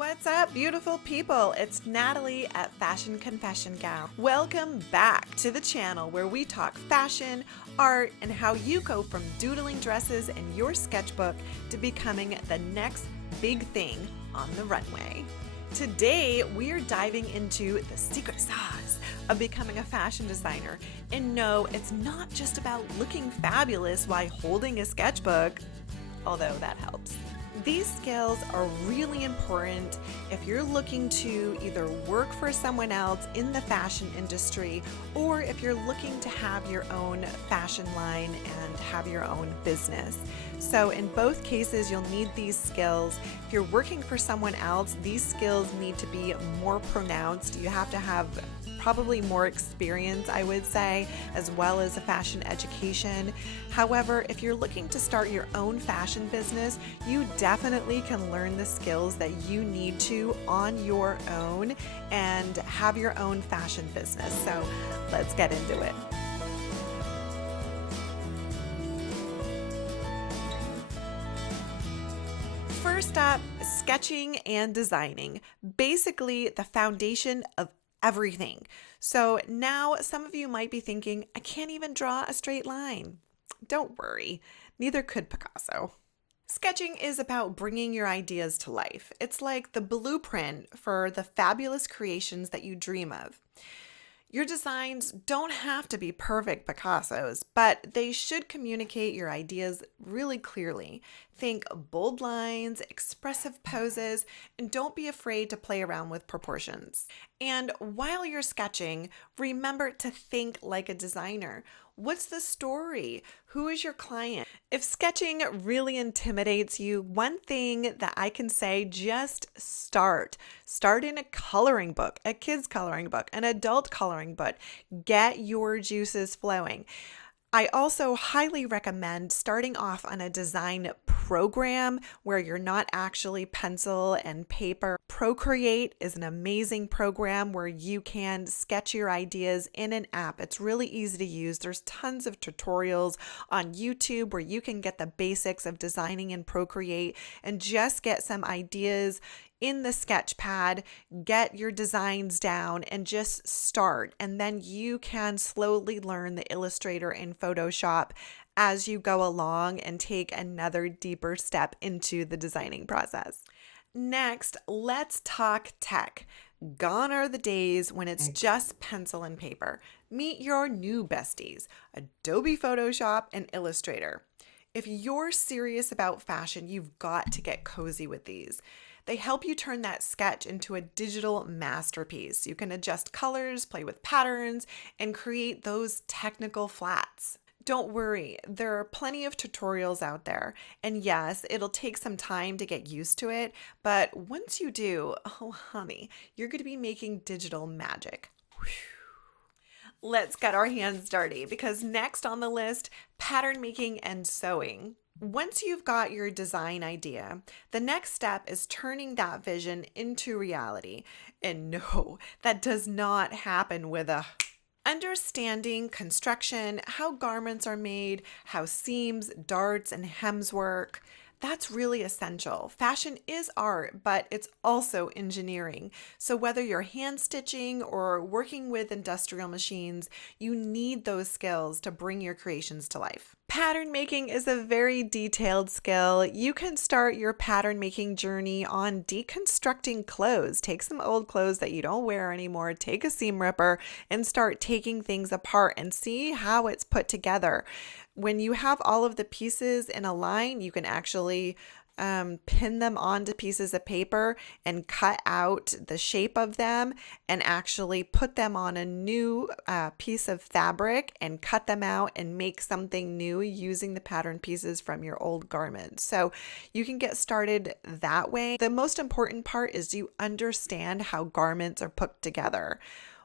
What's up, beautiful people? It's Natalie at Fashion Confession Gal. Welcome back to the channel where we talk fashion, art, and how you go from doodling dresses in your sketchbook to becoming the next big thing on the runway. Today, we're diving into the secret sauce of becoming a fashion designer. And no, it's not just about looking fabulous while holding a sketchbook, although that helps. These skills are really important if you're looking to either work for someone else in the fashion industry or if you're looking to have your own fashion line and have your own business. So in both cases, you'll need these skills. If you're working for someone else, these skills need to be more pronounced. You have to have probably more experience, I would say, as well as a fashion education. However, if you're looking to start your own fashion business, you definitely can learn the skills that you need to on your own and have your own fashion business. So let's get into it. First up, sketching and designing. Basically, the foundation of everything. So now some of you might be thinking, I can't even draw a straight line. Don't worry, neither could Picasso. Sketching is about bringing your ideas to life. It's like the blueprint for the fabulous creations that you dream of. Your designs don't have to be perfect Picassos, but they should communicate your ideas really clearly. Think bold lines, expressive poses, and don't be afraid to play around with proportions. And while you're sketching, remember to think like a designer. What's the story? Who is your client? If sketching really intimidates you, one thing that I can say, just start. Start in a coloring book, a kid's coloring book, an adult coloring book. Get your juices flowing. I also highly recommend starting off on a design program where you're not actually pencil and paper. Procreate is an amazing program where you can sketch your ideas in an app. It's really easy to use. There's tons of tutorials on YouTube where you can get the basics of designing in Procreate and just get some ideas in the sketch pad, get your designs down and just start. And then you can slowly learn the Illustrator and Photoshop as you go along and take another deeper step into the designing process. Next, let's talk tech. Gone are the days when it's just pencil and paper. Meet your new besties, Adobe Photoshop and Illustrator. If you're serious about fashion, you've got to get cozy with these. They help you turn that sketch into a digital masterpiece. You can adjust colors, play with patterns, and create those technical flats. Don't worry, there are plenty of tutorials out there. And yes, it'll take some time to get used to it, but once you do, oh honey, you're going to be making digital magic. Whew. Let's get our hands dirty because next on the list, pattern making and sewing. Once you've got your design idea, the next step is turning that vision into reality. And no, that does not happen with a understanding construction, how garments are made, how seams, darts, and hems work. That's really essential. Fashion is art, but it's also engineering. So whether you're hand stitching or working with industrial machines, you need those skills to bring your creations to life. Pattern making is a very detailed skill. You can start your pattern making journey on deconstructing clothes. Take some old clothes that you don't wear anymore, take a seam ripper, and start taking things apart and see how it's put together. When you have all of the pieces in a line, you can actually pin them onto pieces of paper and cut out the shape of them and actually put them on a new piece of fabric and cut them out and make something new using the pattern pieces from your old garment. So you can get started that way. The most important part is you understand how garments are put together,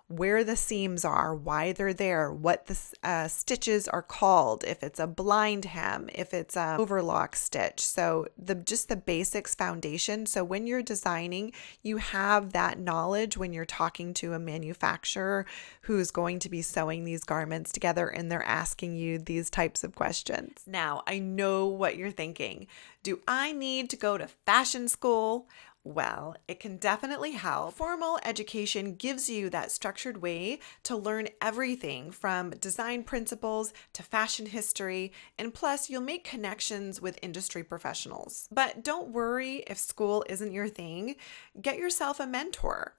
where the seams are, why they're there, what the stitches are called, if it's a blind hem, if it's an overlock stitch. So just the basics foundation. So when you're designing, you have that knowledge when you're talking to a manufacturer who's going to be sewing these garments together and they're asking you these types of questions. Now, I know what you're thinking. Do I need to go to fashion school? Well, it can definitely help. Formal education gives you that structured way to learn everything from design principles to fashion history, and plus you'll make connections with industry professionals. But don't worry if school isn't your thing. Get yourself a mentor.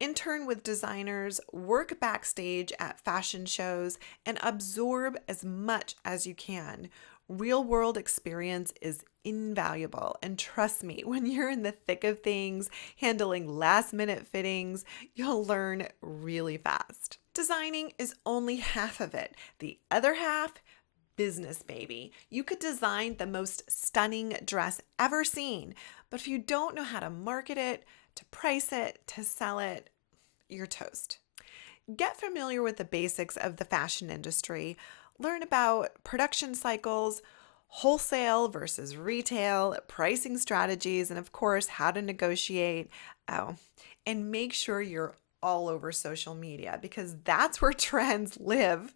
Intern with designers, work backstage at fashion shows, and absorb as much as you can. Real world experience is invaluable. And trust me, when you're in the thick of things, handling last minute fittings, you'll learn really fast. Designing is only half of it. The other half, business, baby. You could design the most stunning dress ever seen, but if you don't know how to market it, to price it, to sell it, you're toast. Get familiar with the basics of the fashion industry. Learn about production cycles, wholesale versus retail, pricing strategies, and of course, how to negotiate. Oh, and make sure you're all over social media because that's where trends live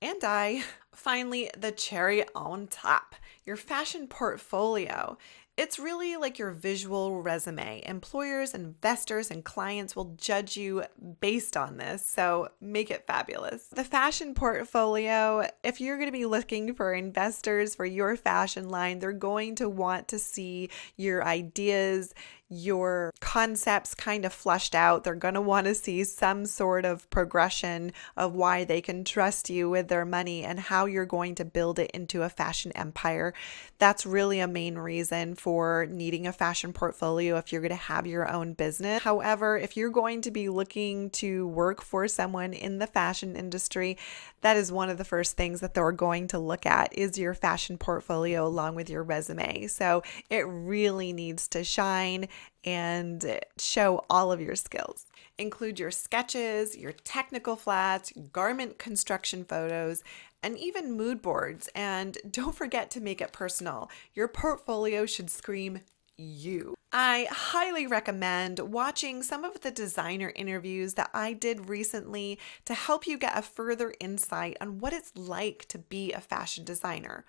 and die. Finally, the cherry on top, your fashion portfolio. It's really like your visual resume. Employers, investors, and clients will judge you based on this, so make it fabulous. The fashion portfolio, if you're going to be looking for investors for your fashion line, they're going to want to see your ideas, your concepts kind of fleshed out. They're going to want to see some sort of progression of why they can trust you with their money and how you're going to build it into a fashion empire. That's really a main reason for needing a fashion portfolio if you're going to have your own business. However, if you're going to be looking to work for someone in the fashion industry, that is one of the first things that they're going to look at is your fashion portfolio along with your resume. So it really needs to shine and show all of your skills. Include your sketches, your technical flats, garment construction photos, and even mood boards. And don't forget to make it personal. Your portfolio should scream you. I highly recommend watching some of the designer interviews that I did recently to help you get a further insight on what it's like to be a fashion designer.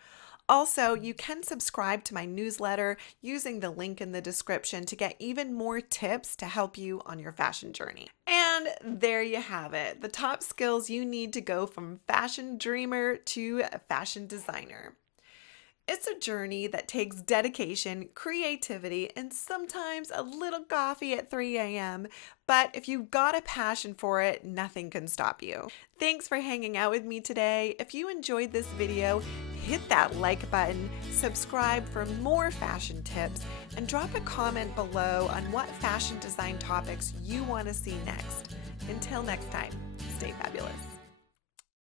Also, you can subscribe to my newsletter using the link in the description to get even more tips to help you on your fashion journey. And there you have it, the top skills you need to go from fashion dreamer to a fashion designer. It's a journey that takes dedication, creativity, and sometimes a little coffee at 3 a.m. But if you've got a passion for it, nothing can stop you. Thanks for hanging out with me today. If you enjoyed this video, hit that like button, subscribe for more fashion tips, and drop a comment below on what fashion design topics you want to see next. Until next time, stay fabulous.